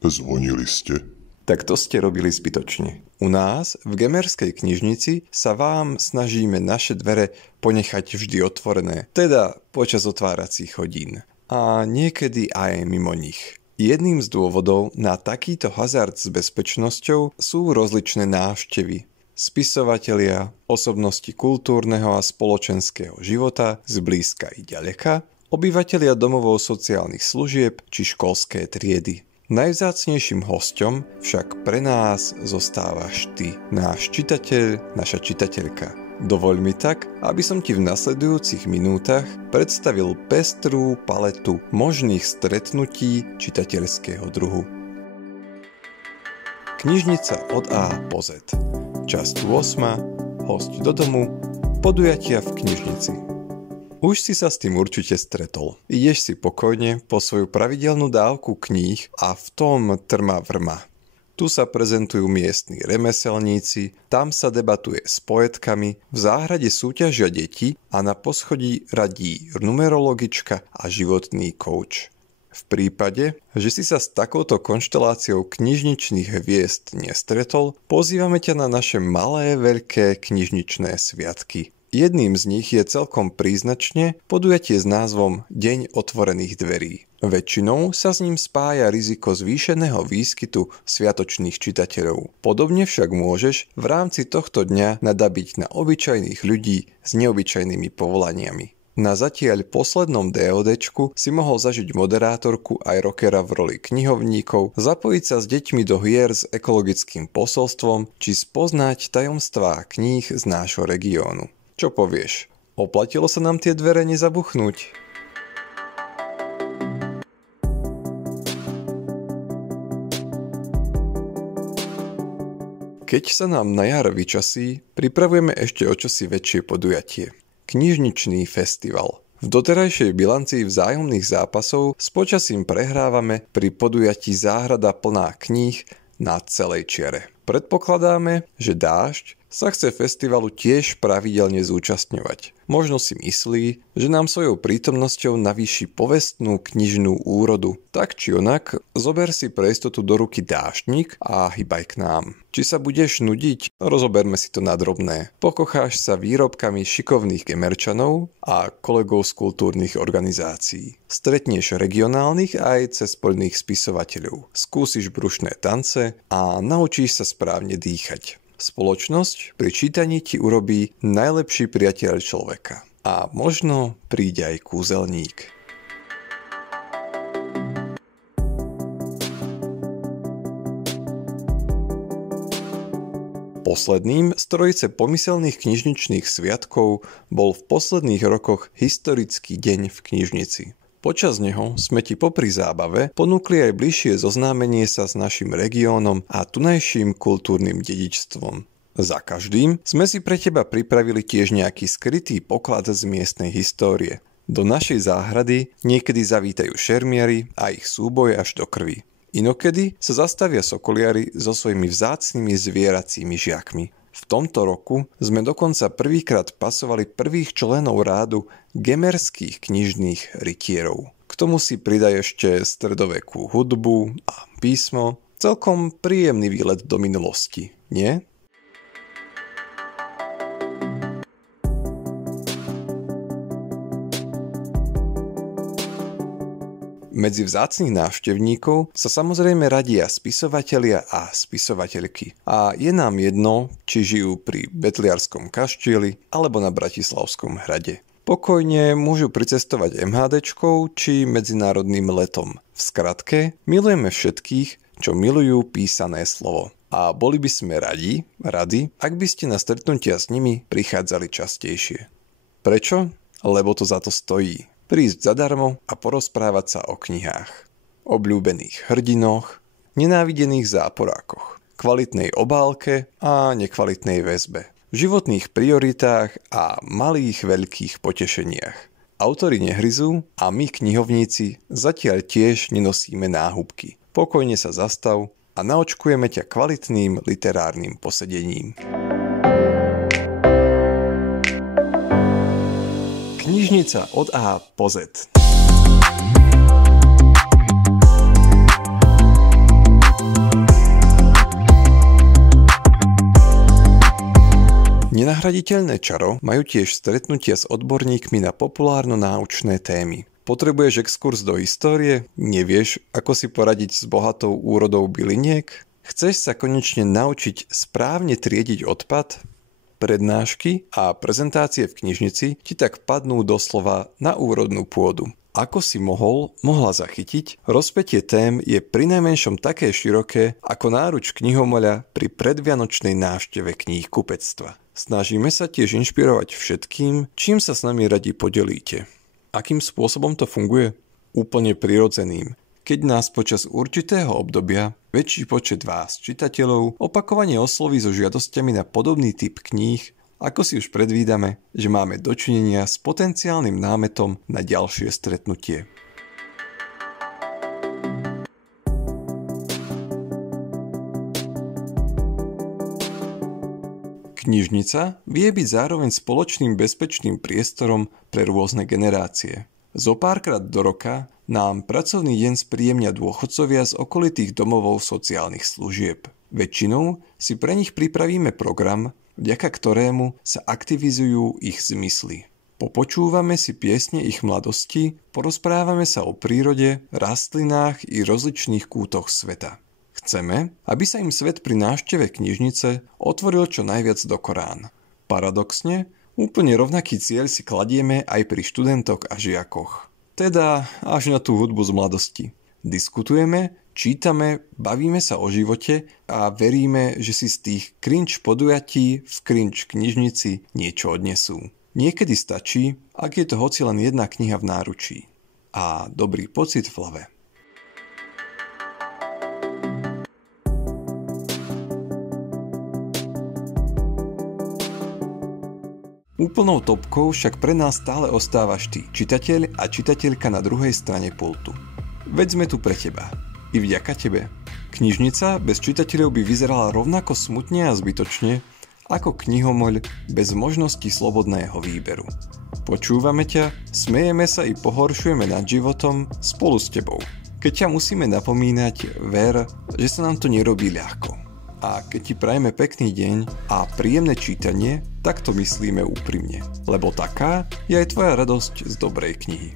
Zvonili ste? Tak to ste robili zbytočne. U nás, v Gemerskej knižnici, sa vám snažíme naše dvere ponechať vždy otvorené, teda počas otváracích hodín. A niekedy aj mimo nich. Jedným z dôvodov na takýto hazard s bezpečnosťou sú rozličné návštevy. Spisovatelia, osobnosti kultúrneho a spoločenského života, zblízka i ďaleka, obyvatelia domovov sociálnych služieb či školské triedy. Najvzácnejším hosťom však pre nás zostávaš ty, náš čitateľ, naša čitateľka. Dovoľ mi tak, aby som ti v nasledujúcich minútach predstavil pestrú paletu možných stretnutí čitateľského druhu. Knižnica od A po Z. Časť 8. Hosť do domu. Podujatia v knižnici. Už si sa s tým určite stretol. Ideš si pokojne po svoju pravidelnú dávku kníh a v tom trma vrma. Tu sa prezentujú miestni remeselníci, tam sa debatuje s poetkami, v záhrade súťažia deti a na poschodí radí numerologička a životný kouč. V prípade, že si sa s takouto konšteláciou knižničných hviezd nestretol, pozývame ťa na naše malé, veľké knižničné sviatky. Jedným z nich je celkom príznačne podujatie s názvom Deň otvorených dverí. Väčšinou sa s ním spája riziko zvýšeného výskytu sviatočných čitateľov. Podobne však môžeš v rámci tohto dňa nadabiť na obyčajných ľudí s neobyčajnými povolaniami. Na zatiaľ poslednom DODčku si mohol zažiť moderátorku aj rockera v roli knihovníkov, zapojiť sa s deťmi do hier s ekologickým posolstvom či spoznať tajomstvá kníh z nášho regiónu. Čo povieš? Oplatilo sa nám tie dvere nezabuchnúť? Keď sa nám na jar vyčasí, pripravujeme ešte o čosi väčšie podujatie. Knižničný festival. V doterajšej bilancii vzájomných zápasov s počasím prehrávame pri podujatí záhrada plná kníh na celej čiare. Predpokladáme, že dážď sa chce festivalu tiež pravidelne zúčastňovať. Možno si myslí, že nám svojou prítomnosťou navýši povestnú knižnú úrodu. Tak či onak, zober si pre istotu do ruky dáždnik a hýbaj k nám. Či sa budeš nudiť? Rozoberme si to na drobné. Pokocháš sa výrobkami šikovných Gemerčanov a kolegov z kultúrnych organizácií. Stretneš regionálnych aj cezpoľných spisovateľov. Skúsiš brušné tance a naučíš sa správne dýchať. Spoločnosť pri čítaní ti urobí najlepší priateľ človeka. A možno príde aj kúzelník. Posledným z trojice pomyselných knižničných sviatkov bol v posledných rokoch historický deň v knižnici. Počas neho sme ti popri zábave ponúkli aj bližšie zoznámenie sa s našim regiónom a tunajším kultúrnym dedičstvom. Za každým sme si pre teba pripravili tiež nejaký skrytý poklad z miestnej histórie. Do našej záhrady niekedy zavítajú šermiari a ich súboj až do krvi. Inokedy sa zastavia sokoliari so svojimi vzácnymi zvieracími žiakmi. V tomto roku sme dokonca prvýkrát pasovali prvých členov rádu gemerských knižných rytierov. K tomu si pridaj ešte stredovekú hudbu a písmo. Celkom príjemný výlet do minulosti, nie? Medzi vzácnych návštevníkov sa samozrejme radia spisovatelia a spisovateľky. A je nám jedno, či žijú pri Betliarskom kaštieli alebo na Bratislavskom hrade. Pokojne môžu pricestovať MHDčkou či medzinárodným letom. V skratke, milujeme všetkých, čo milujú písané slovo. A boli by sme radi, ak by ste na stretnutia s nimi prichádzali častejšie. Prečo? Lebo to za to stojí. Prísť zadarmo a porozprávať sa o knihách. Obľúbených hrdinoch, nenávidených záporákoch, kvalitnej obálke a nekvalitnej väzbe, životných prioritách a malých veľkých potešeniach. Autori nehryzú a my knihovníci zatiaľ tiež nenosíme náhubky. Pokojne sa zastav a naočkujeme ťa kvalitným literárnym posedením. Knižnica od A po Z. Nenahraditeľné čaro majú tiež stretnutia s odborníkmi na populárno-náučné témy. Potrebuješ exkurs do histórie? Nevieš, ako si poradiť s bohatou úrodou byliniek? Chceš sa konečne naučiť správne triediť odpad? Prednášky a prezentácie v knižnici ti tak padnú doslova na úrodnú pôdu. Ako si mohla zachytiť, rozpätie tém je prinajmenšom také široké ako náruč knihomoľa pri predvianočnej návšteve kníhkupectva. Snažíme sa tiež inšpirovať všetkým, čím sa s nami radi podelíte. Akým spôsobom to funguje? Úplne prirodzeným. Keď nás počas určitého obdobia väčší počet vás, čitateľov, opakovane osloví so žiadosťami na podobný typ kníh, ako si už predvídame, že máme dočinenia s potenciálnym námetom na ďalšie stretnutie. Knižnica vie byť zároveň spoločným bezpečným priestorom pre rôzne generácie. Zopárkrát do roka nám pracovný deň spríjemnia dôchodcovia z okolitých domovov sociálnych služieb. Väčšinou si pre nich pripravíme program, vďaka ktorému sa aktivizujú ich zmysly. Popočúvame si piesne ich mladosti, porozprávame sa o prírode, rastlinách i rozličných kútoch sveta. Chceme, aby sa im svet pri návšteve knižnice otvoril čo najviac do Korán. Paradoxne, úplne rovnaký cieľ si kladieme aj pri študentoch a žiakoch. Teda až na tú hudbu z mladosti. Diskutujeme, čítame, bavíme sa o živote a veríme, že si z tých cringe podujatí v cringe knižnici niečo odnesú. Niekedy stačí, ak je to hoci len jedna kniha v náručí. A dobrý pocit v hlave. Úplnou topkou však pre nás stále ostávaš ty, čitateľ a čitateľka na druhej strane pultu. Veď sme tu pre teba. I vďaka tebe. Knižnica bez čitateľov by vyzerala rovnako smutne a zbytočne, ako knihomoľ bez možnosti slobodného výberu. Počúvame ťa, smejeme sa i pohoršujeme nad životom spolu s tebou. Keď ťa musíme napomínať, ver, že sa nám to nerobí ľahko. A keď ti prajeme pekný deň a príjemné čítanie, tak to myslíme úprimne. Lebo taká je aj tvoja radosť z dobrej knihy.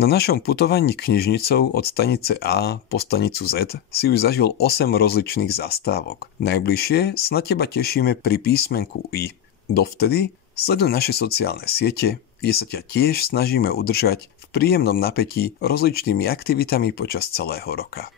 Na našom putovaní knižnicou od stanice A po stanicu Z si už zažil 8 rozličných zastávok. Najbližšie sa na teba tešíme pri písmenku I. Dovtedy sleduj naše sociálne siete, kde sa ťa tiež snažíme udržať v príjemnom napätí rozličnými aktivitami počas celého roka.